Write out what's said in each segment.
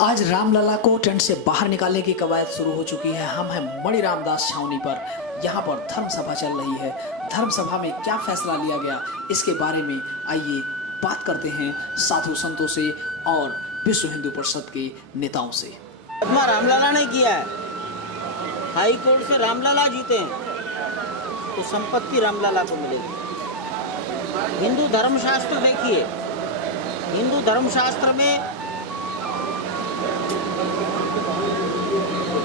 आज रामलला को टेंट से बाहर निकालने की कवायद शुरू हो चुकी है। हम हैं मणि रामदास छावनी पर। यहाँ पर धर्म सभा चल रही है। धर्म सभा में क्या फैसला लिया गया, इसके बारे में आइए बात करते हैं साधु संतों से और विश्व हिंदू परिषद के नेताओं से। रामलला ने किया है, हाई कोर्ट से रामलला जीते हैं तो संपत्ति रामलला को मिलेगी। हिंदू धर्मशास्त्र देखिए, हिंदू धर्मशास्त्र में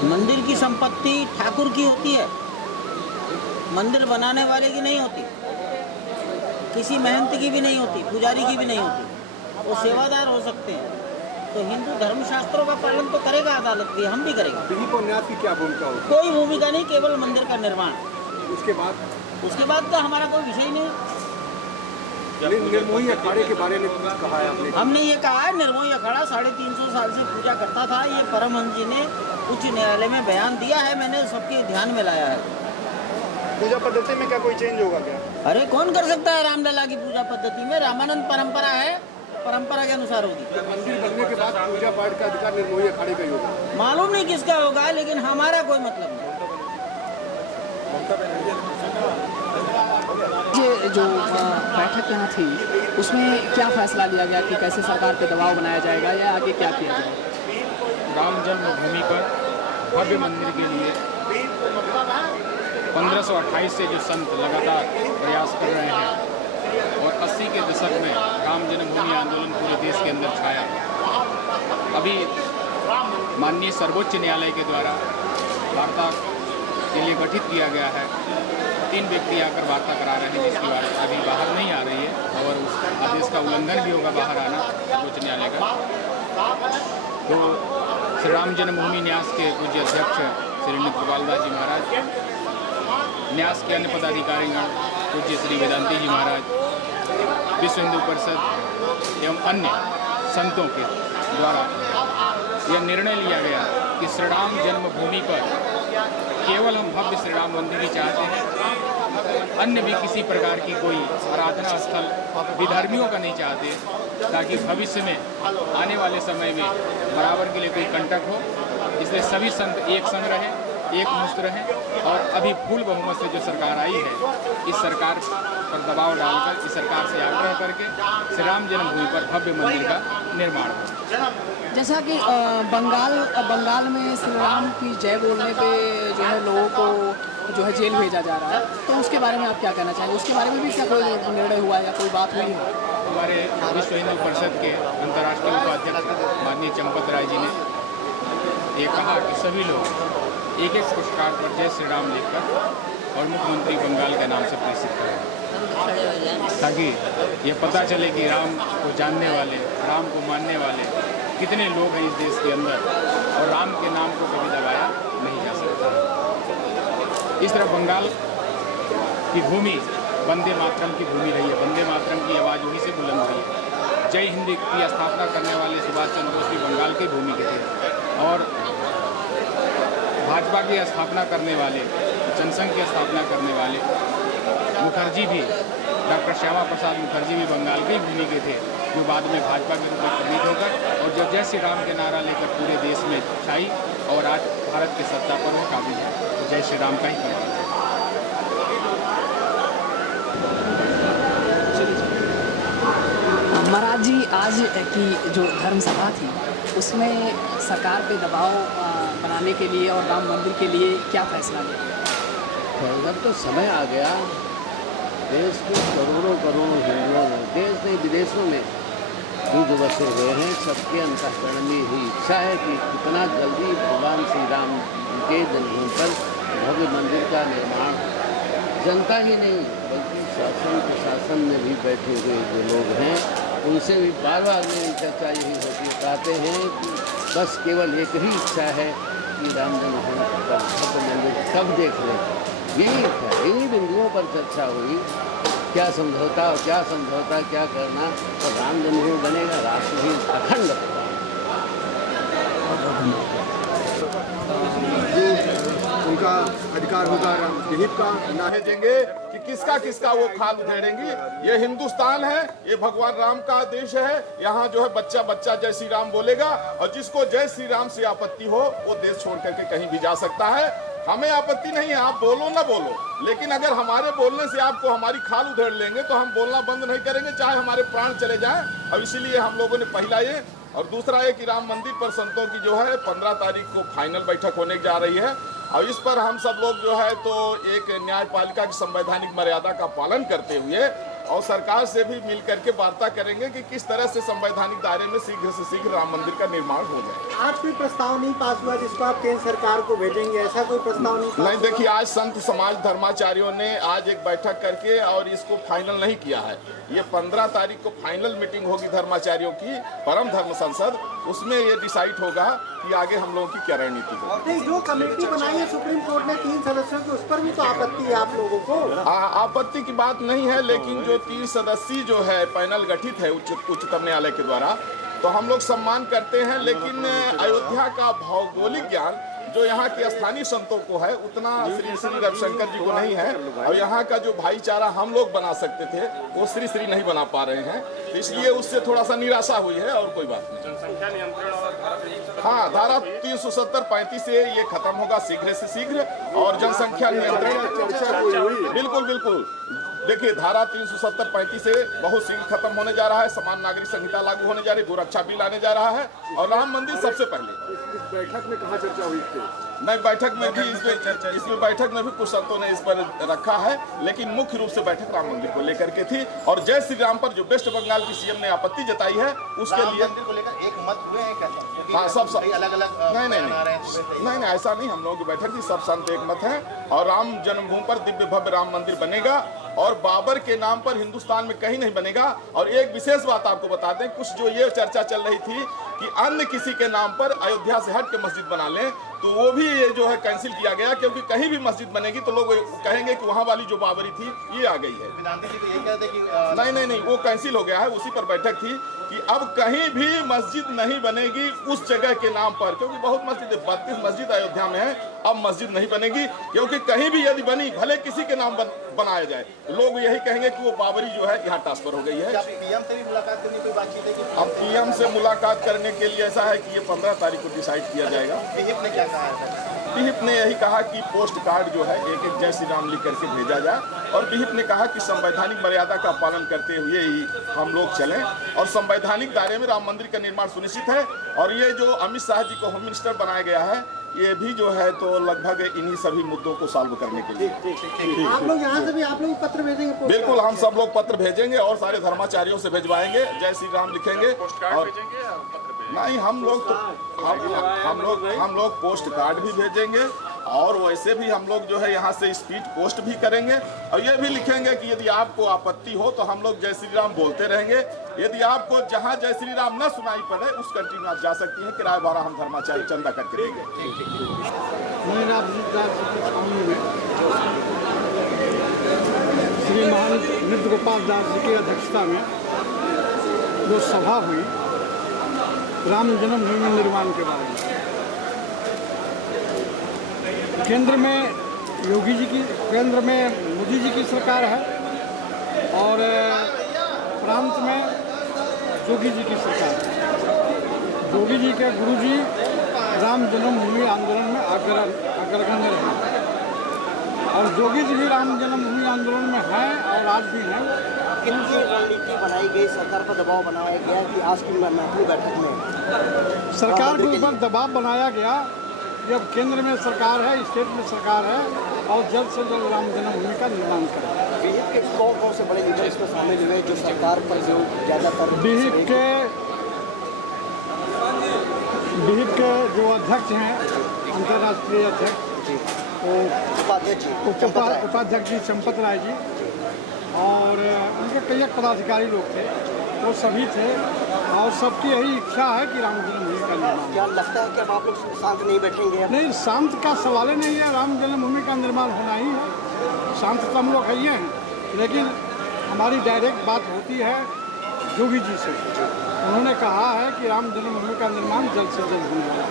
मंदिर की संपत्ति ठाकुर की होती है, मंदिर बनाने वाले की नहीं होती, किसी महंत की भी नहीं होती, पुजारी की भी नहीं होती। वो सेवादार हो सकते हैं। तो हिंदू धर्मशास्त्रों का पालन तो करेगा अदालत भी, हम भी करेंगे। दिलीप और न्यास की क्या भूमिका होगी? कोई भूमिका नहीं, केवल मंदिर का निर्माण। उसके बाद का हमारा कोई विषय नहीं। निर्मोही अखाड़े के बारे में कुछ कहा है आपने? हमने ये कहा है, निर्मोही अखाड़ा 350 साल से पूजा करता था। ये परमहंस जी ने उच्च न्यायालय में बयान दिया है, मैंने सबके ध्यान में लाया है। पूजा पद्धति में क्या कोई चेंज होगा क्या? अरे कौन कर सकता है रामलला की पूजा पद्धति में? रामानंद परंपरा है, परंपरा के अनुसार होगी। मंदिर बनने के बाद पूजा पाठ का अधिकार निर्मोही अखाड़े का ही होगा। मालूम नहीं किसका होगा, लेकिन हमारा कोई मतलब नहीं। ये जो बैठक यहाँ थी उसमें क्या फैसला लिया गया कि कैसे सरकार पे दबाव बनाया जाएगा या आगे क्या किया जाएगा? राम जन्मभूमि पर भव्य मंदिर के लिए 1528 से जो संत लगातार प्रयास कर रहे हैं और 80 के दशक में राम जन्मभूमि आंदोलन पूरे देश के अंदर छाया। अभी माननीय सर्वोच्च न्यायालय के द्वारा वार्ता के लिए गठित किया गया है। 3 व्यक्ति आकर वार्ता करा रहे हैं, जिसकी वार्ता अभी बाहर नहीं आ रही है और उस आदेश का उल्लंघन भी होगा बाहर आना सर्वोच्च न्यायालय का। तो श्री राम जन्मभूमि न्यास के पूज्य अध्यक्ष श्री नित्य दास जी महाराज, न्यास के अन्य पदाधिकारीगण पूज्य श्री वेदांती जी महाराज, विश्व हिंदू परिषद एवं अन्य संतों के द्वारा यह निर्णय लिया गया कि श्री राम जन्मभूमि पर केवल हम भव्य श्री राम मंदिर ही चाहते हैं, अन्य भी किसी प्रकार की कोई आराधना स्थल विधर्मियों का नहीं चाहते, ताकि भविष्य में आने वाले समय में बराबर के लिए कोई कंटक हो। इसलिए सभी संत एक संग रहें, एक मुस्त रहें और अभी फूल बहुमत से जो सरकार आई है, इस सरकार पर दबाव डालकर इस सरकार से आग्रह करके श्री राम जन्मभूमि पर भव्य मंदिर का निर्माण हो। जैसा कि बंगाल में श्री राम की जय बोलने पे जो है लोगों को जो है जेल भेजा जा रहा है, तो उसके बारे में आप क्या कहना चाहेंगे? उसके बारे में भी क्या कोई निर्णय हुआ या कोई बात हुई है? हमारे विश्व हिंदू परिषद के अंतर्राष्ट्रीय उपाध्यक्ष माननीय चंपत राय जी ने ये कहा कि सभी लोग एक पुरस्कार पर जय श्री राम लिखकर और मुख्यमंत्री बंगाल के नाम से प्रेषित करें, ताकि ये पता चले कि राम को जानने वाले, राम को मानने वाले कितने लोग हैं इस देश के अंदर और राम के नाम को कभी दबाया नहीं जा सकता। इस तरह बंगाल की भूमि वंदे मातरम की भूमि रही है। वंदे मातरम की आवाज़ वहीं से बुलंद हुई है। जय हिंद की स्थापना करने वाले सुभाष चंद्र बोस भी बंगाल के भूमि के थे और भाजपा की स्थापना करने वाले, जनसंघ की स्थापना करने वाले मुखर्जी भी, डॉक्टर श्यामा प्रसाद मुखर्जी भी बंगाल की भूमि के थे, जो बाद में भाजपा के रूप में खरीद होकर और जो जय श्री राम के नारा लेकर पूरे देश में छाई और आज भारत की सत्ता पर वो काबिज है। तो जय श्री राम का ही कमाल है। महाराज जी, आज की जो धर्म सभा थी उसमें सरकार पे दबाव बनाने के लिए और राम मंदिर के लिए क्या फैसला लिया? अब तो समय आ गया। देश के करोड़ों हिंदुओं में, देश नहीं विदेशों में हिंदू बसे हुए हैं। सबके अंतःकरण में ही इच्छा है कि कितना जल्दी भगवान श्री राम के जन्मभूमि पर भव्य मंदिर का निर्माण। जनता ही नहीं बल्कि शासन प्रशासन में भी बैठे हुए जो लोग हैं, उनसे भी बार बार मेरी चर्चा यही होती है। कहते हैं कि बस केवल एक ही इच्छा है कि राम जन्मभूमि पर भव्य मंदिर कब देख लें। यही था, इन्हीं बिंदुओं पर चर्चा हुई। क्या समझौता और क्या समझौता, क्या करना, तो राम जन्मभूमि बनेगा, राष्ट्र भी अखंड होगा। उनका अधिकार होगा, दिलीप का ना है देंगे कि कि किसका किसका वो खाल उधेड़ेंगी। ये हिंदुस्तान है, ये भगवान राम का देश है। यहाँ जो है बच्चा बच्चा जय श्री राम बोलेगा और जिसको जय श्री राम से आपत्ति हो वो देश छोड़ करके कहीं भी जा सकता है। हमें आपत्ति नहीं है, आप बोलो ना बोलो, लेकिन अगर हमारे बोलने से आपको हमारी खाल उधेड़ लेंगे तो हम बोलना बंद नहीं करेंगे, चाहे हमारे प्राण चले जाएं। और इसीलिए हम लोगों ने पहला ये और दूसरा ये कि राम मंदिर पर संतों की जो है 15 तारीख को फाइनल बैठक होने जा रही है और इस पर हम सब लोग जो है तो एक न्यायपालिका की संवैधानिक मर्यादा का पालन करते हुए और सरकार से भी मिल करके वार्ता करेंगे कि किस तरह से संवैधानिक दायरे में शीघ्र से शीघ्र राम मंदिर का निर्माण हो जाए। आज कोई प्रस्ताव नहीं पास हुआ जिसको आप केंद्र सरकार को भेजेंगे, ऐसा कोई प्रस्ताव नहीं पास नहीं, देखिए आज संत समाज धर्माचार्यों ने आज एक बैठक करके और इसको फाइनल नहीं किया है। ये 15 तारीख को फाइनल मीटिंग होगी धर्माचार्यों की परम धर्म संसद, उसमें ये डिसाइड होगा कि आगे हम लोगों की क्या रणनीति होगी। नहीं, जो कमेटी बनाई है सुप्रीम कोर्ट ने 3 सदस्यों की, उस पर भी तो आपत्ति है आप लोगों को? आपत्ति की बात नहीं है, लेकिन जो 3 सदस्यीय जो है पैनल गठित है उच्चतम न्यायालय के द्वारा, तो हम लोग सम्मान करते हैं। लेकिन अयोध्या का भौगोलिक ज्ञान जो यहाँ के स्थानीय संतों को है उतना श्री श्री रविशंकर जी को नहीं है और यहाँ का जो भाईचारा हम लोग बना सकते थे वो श्री श्री नहीं बना पा रहे हैं, तो इसलिए उससे थोड़ा सा निराशा हुई है और कोई बात नहीं। जनसंख्या नियंत्रण और हाँ, धारा 370-35 से ये खत्म होगा शीघ्र से शीघ्र और जनसंख्या नियंत्रण बिल्कुल बिल्कुल। देखिए धारा 370-35 से बहुत शीघ्र खत्म होने जा रहा है, समान नागरिक संहिता लागू होने जा रही है, गोरक्षा बिल आने जा रहा है और राम मंदिर सबसे पहले। इस बैठक में कहाँ चर्चा हुई थी? नहीं, बैठक में भी इसमें बैठक में भी कुछ संतों ने इस पर रखा है, लेकिन मुख्य रूप से बैठक राम मंदिर को लेकर के थी और जय श्री राम पर जो वेस्ट बंगाल की सीएम ने आपत्ति जताई है उसके लिए मंदिर को लेकर एक मत हुए हैं क्या? हाँ, सब अलग-अलग नहीं ऐसा नहीं, हम लोगों की बैठक थी, सब संत एक मत है और राम जन्मभूमि पर दिव्य भव्य राम मंदिर बनेगा और बाबर के नाम पर हिंदुस्तान में कहीं नहीं बनेगा। और एक विशेष बात आपको बता दें, कुछ जो ये चर्चा चल रही थी कि अन्य किसी के नाम पर अयोध्या से हट के मस्जिद बना लें, तो वो भी ये जो है कैंसिल किया गया, क्योंकि कहीं भी मस्जिद बनेगी तो लोग कहेंगे कि वहाँ वाली जो बाबरी थी ये आ गई है। वेदांती जी तो ये कहते कि नहीं, वो कैंसिल हो गया है। उसी पर बैठक थी कि अब कहीं भी मस्जिद नहीं बनेगी उस जगह के नाम पर, क्योंकि बहुत मस्जिद 32 मस्जिद अयोध्या में है, अब मस्जिद नहीं बनेगी, क्योंकि कहीं भी यदि बनी भले किसी के नाम बनाया जाए लोग यही कहेंगे कि वो बाबरी जो है यहाँ ट्रांसफर हो गई है। पीएम से भी मुलाकात करने की कोई बातचीत है कि? अब पीएम से मुलाकात करने के लिए ऐसा है कि ये 15 तारीख को डिसाइड किया जाएगा। पीएम ने क्या कहा है? विहिप ने यही कहा कि पोस्ट कार्ड जो है एक जय श्री राम लिख करके भेजा जाए और विहिप ने कहा कि संवैधानिक मर्यादा का पालन करते हुए ही हम लोग चलें और संवैधानिक दायरे में राम मंदिर का निर्माण सुनिश्चित है। और ये जो अमित शाह जी को होम मिनिस्टर बनाया गया है ये भी जो है तो लगभग इन्हीं सभी मुद्दों को सॉल्व करने के लिए। आप लोग यहाँ से भी आप लोग पत्र भेजेंगे? बिल्कुल, हम सब लोग पत्र भेजेंगे और सारे धर्माचार्यों से भिजवाएंगे, जय श्री राम लिखेंगे। और नहीं, हम लोग पोस्ट कार्ड भी भेजेंगे और वैसे भी हम लोग जो है यहाँ से स्पीड पोस्ट भी करेंगे और ये भी लिखेंगे कि यदि आपको आपत्ति हो तो हम लोग जय श्री राम बोलते रहेंगे। यदि आपको जहाँ जय श्री राम न सुनाई पड़े उस कंट्री में आप जा सकती हैं, किराया भाड़ा हम धर्माचार्य चंदा करके देंगे। श्रीमान नृत्य गोपाल दास जी की अध्यक्षता में जो सभा हुई राम जन्मभूमि निर्माण के बारे में, केंद्र में मोदी जी की सरकार है और प्रांत में योगी जी की सरकार है। योगी जी के गुरुजी राम जन्मभूमि आंदोलन में अग्रगण्य रहे और योगी जी भी राम जन्मभूमि आंदोलन में हैं और आज भी हैं। कितनी रणनीति बनाई गई, सरकार पर दबाव बनाया गया कि आज की मैत्री बैठक में सरकार के ऊपर दबाव बनाया गया कि अब केंद्र में सरकार है, स्टेट में सरकार है और जल्द से जल्द राम जन्मभूमि का निर्माण करें। विहिप के कौन से बड़े लीडर इसमें शामिल हुए जो सरकार पर जो ज़्यादातर? विहिप के जो अध्यक्ष हैं, अंतर्राष्ट्रीय अध्यक्ष उपाध्यक्ष जी चंपत राय जी और उनके कई पदाधिकारी लोग थे, वो सभी थे और सबकी यही इच्छा है कि राम जन्मभूमि का निर्माण। क्या लगता है कि अब आप लोग शांत नहीं बैठेंगे? नहीं, शांत का सवाल ही नहीं है, राम जन्मभूमि का निर्माण होना ही है। शांत तो हम लोग है ही हैं, लेकिन हमारी डायरेक्ट बात होती है योगी जी से। उन्होंने कहा है कि राम जन्मभूमि का निर्माण जल्द से जल्द होने वाला है,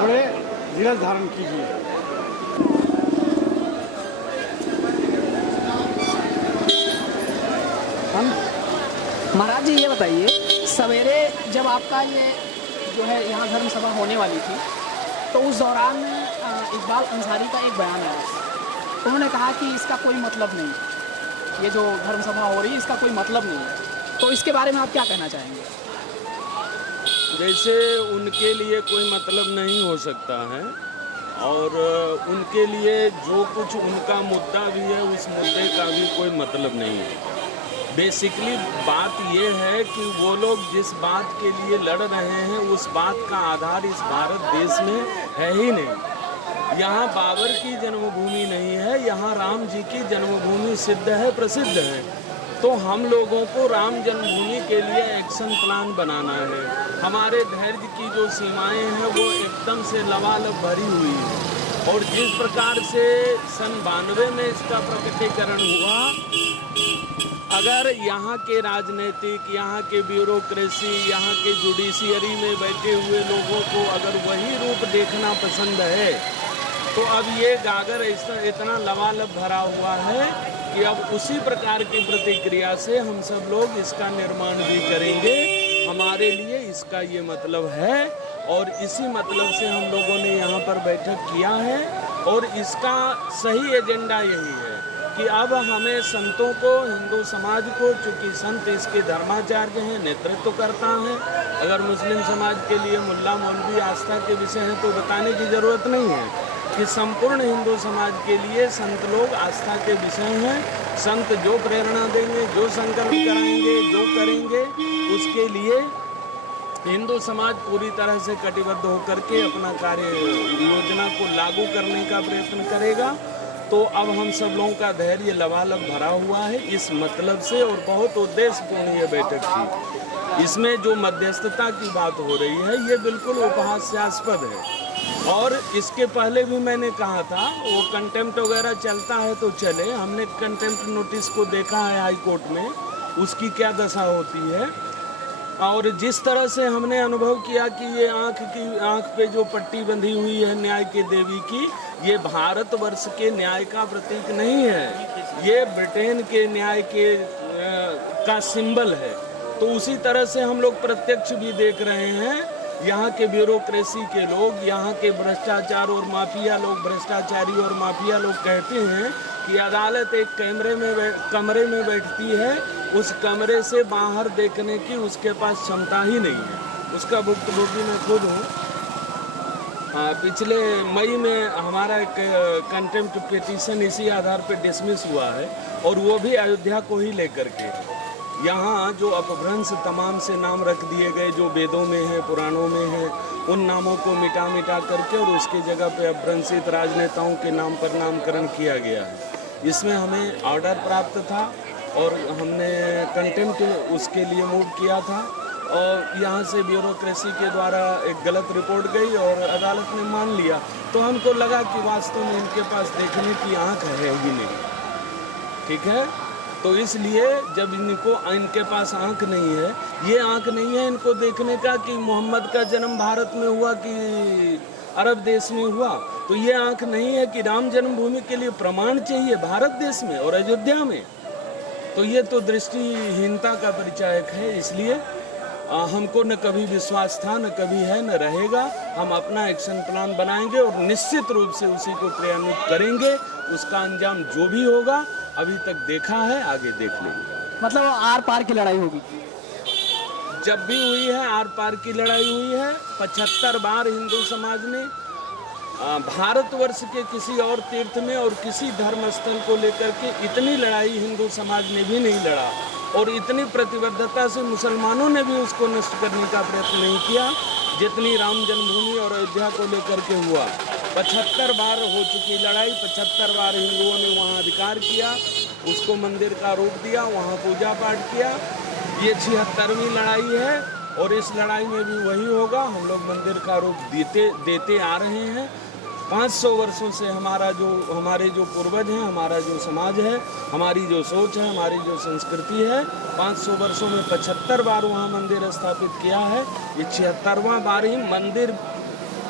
थोड़े धीरज धारण कीजिए। महाराज जी ये बताइए, सवेरे जब आपका ये जो है यहाँ धर्म सभा होने वाली थी, तो उस दौरान इकबाल अंसारी का एक बयान आया। उन्होंने कहा कि इसका कोई मतलब नहीं, ये जो धर्म सभा हो रही है इसका कोई मतलब नहीं है। तो इसके बारे में आप क्या कहना चाहेंगे? जैसे उनके लिए कोई मतलब नहीं हो सकता है, और उनके लिए जो कुछ उनका मुद्दा भी है उस मुद्दे का भी कोई मतलब नहीं है। बेसिकली बात ये है कि वो लोग जिस बात के लिए लड़ रहे हैं उस बात का आधार इस भारत देश में है ही नहीं। यहाँ बाबर की जन्मभूमि नहीं है, यहाँ राम जी की जन्मभूमि सिद्ध है, प्रसिद्ध है। तो हम लोगों को राम जन्मभूमि के लिए एक्शन प्लान बनाना है। हमारे धैर्य की जो सीमाएं हैं वो एकदम से लबालब भरी हुई है, और जिस प्रकार से सन 92 में इसका प्रकटीकरण हुआ, अगर यहाँ के राजनीतिक, यहाँ के ब्यूरोक्रेसी, यहाँ के जुडिशियरी में बैठे हुए लोगों को अगर वही रूप देखना पसंद है, तो अब ये गागर इतना लबालब भरा हुआ है कि अब उसी प्रकार की प्रतिक्रिया से हम सब लोग इसका निर्माण भी करेंगे। हमारे लिए इसका ये मतलब है, और इसी मतलब से हम लोगों ने यहाँ पर बैठक किया है। और इसका सही एजेंडा यही है कि अब हमें संतों को, हिंदू समाज को, चूँकि संत इसके धर्माचार्य हैं, नेतृत्व करता है। अगर मुस्लिम समाज के लिए मुल्ला मौलवी आस्था के विषय हैं तो बताने की ज़रूरत नहीं है कि संपूर्ण हिंदू समाज के लिए संत लोग आस्था के विषय हैं। संत जो प्रेरणा देंगे, जो संकल्प कराएंगे, जो करेंगे, उसके लिए हिंदू समाज पूरी तरह से कटिबद्ध होकर के अपना कार्य योजना को लागू करने का प्रयत्न करेगा। तो अब हम सब लोगों का धैर्य लबालब भरा हुआ है इस मतलब से, और बहुत उद्देश्यपूर्ण ये बैठक थी। इसमें जो मध्यस्थता की बात हो रही है ये बिल्कुल उपहास्यास्पद है, और इसके पहले भी मैंने कहा था वो कंटेम्प्ट वगैरह चलता है तो चले। हमने कंटेम्प्ट नोटिस को देखा है हाई कोर्ट में, उसकी क्या दशा होती है। और जिस तरह से हमने अनुभव किया कि ये आँख पे जो पट्टी बंधी हुई है न्याय के देवी की, ये भारतवर्ष के न्याय का प्रतीक नहीं है, ये ब्रिटेन के न्याय के का सिंबल है। तो उसी तरह से हम लोग प्रत्यक्ष भी देख रहे हैं, यहाँ के ब्यूरोक्रेसी के लोग, यहाँ के भ्रष्टाचार और माफिया लोग, भ्रष्टाचारी और माफिया लोग कहते हैं कि अदालत एक कमरे में बैठती है, उस कमरे से बाहर देखने की उसके पास क्षमता ही नहीं है। उसका भुक्तभोगी मैं खुद हूँ। पिछले मई में हमारा एक कंटेम्प्ट पिटीशन इसी आधार पर डिसमिस हुआ है, और वो भी अयोध्या को ही लेकर के। यहाँ जो अपभ्रंश तमाम से नाम रख दिए गए जो वेदों में है, पुराणों में है, उन नामों को मिटा करके और उसकी जगह पे अपभ्रंशित राजनेताओं के नाम पर नामकरण किया गया है। इसमें हमें ऑर्डर प्राप्त था और हमने कंटेम्प्ट उसके लिए मूव किया था, और यहाँ से ब्यूरोक्रेसी के द्वारा एक गलत रिपोर्ट गई और अदालत ने मान लिया। तो हमको लगा कि वास्तव में इनके पास देखने की आँख है ही नहीं, ठीक है। तो इसलिए जब इनके पास आँख नहीं है, ये आँख नहीं है इनको देखने का कि मोहम्मद का जन्म भारत में हुआ कि अरब देश में हुआ, तो ये आँख नहीं है कि राम जन्मभूमि के लिए प्रमाण चाहिए भारत देश में और अयोध्या में, तो ये तो दृष्टिहीनता का परिचायक है। इसलिए हमको न कभी विश्वास था, न कभी है, न रहेगा। हम अपना एक्शन प्लान बनाएंगे और निश्चित रूप से उसी को क्रियान्वित करेंगे। उसका अंजाम जो भी होगा अभी तक देखा है, आगे देख लेंगे। मतलब आर पार की लड़ाई होगी? जब भी हुई है आर पार की लड़ाई हुई है। 75 बार हिंदू समाज ने भारतवर्ष के किसी और तीर्थ में और किसी धर्म स्थल को लेकर के इतनी लड़ाई हिंदू समाज ने भी नहीं लड़ा, और इतनी प्रतिबद्धता से मुसलमानों ने भी उसको नष्ट करने का प्रयत्न नहीं किया जितनी राम जन्मभूमि और अयोध्या को लेकर के हुआ। 75 बार हो चुकी लड़ाई, 75 बार हिंदुओं ने वहाँ अधिकार किया, उसको मंदिर का रूप दिया, वहाँ पूजा पाठ किया। ये 76वीं लड़ाई है, और इस लड़ाई में भी वही होगा। हम लोग मंदिर का रूप देते आ रहे हैं। 500 वर्षों से हमारे जो पूर्वज हैं, हमारा जो समाज है, हमारी जो सोच है, हमारी जो संस्कृति है, 500 वर्षों में 75 बार वहाँ मंदिर स्थापित किया है। ये 76वां बार ही मंदिर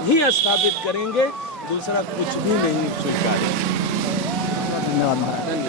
ही स्थापित करेंगे, दूसरा कुछ भी नहीं स्वीकारेंगे। धन्यवाद महाराज।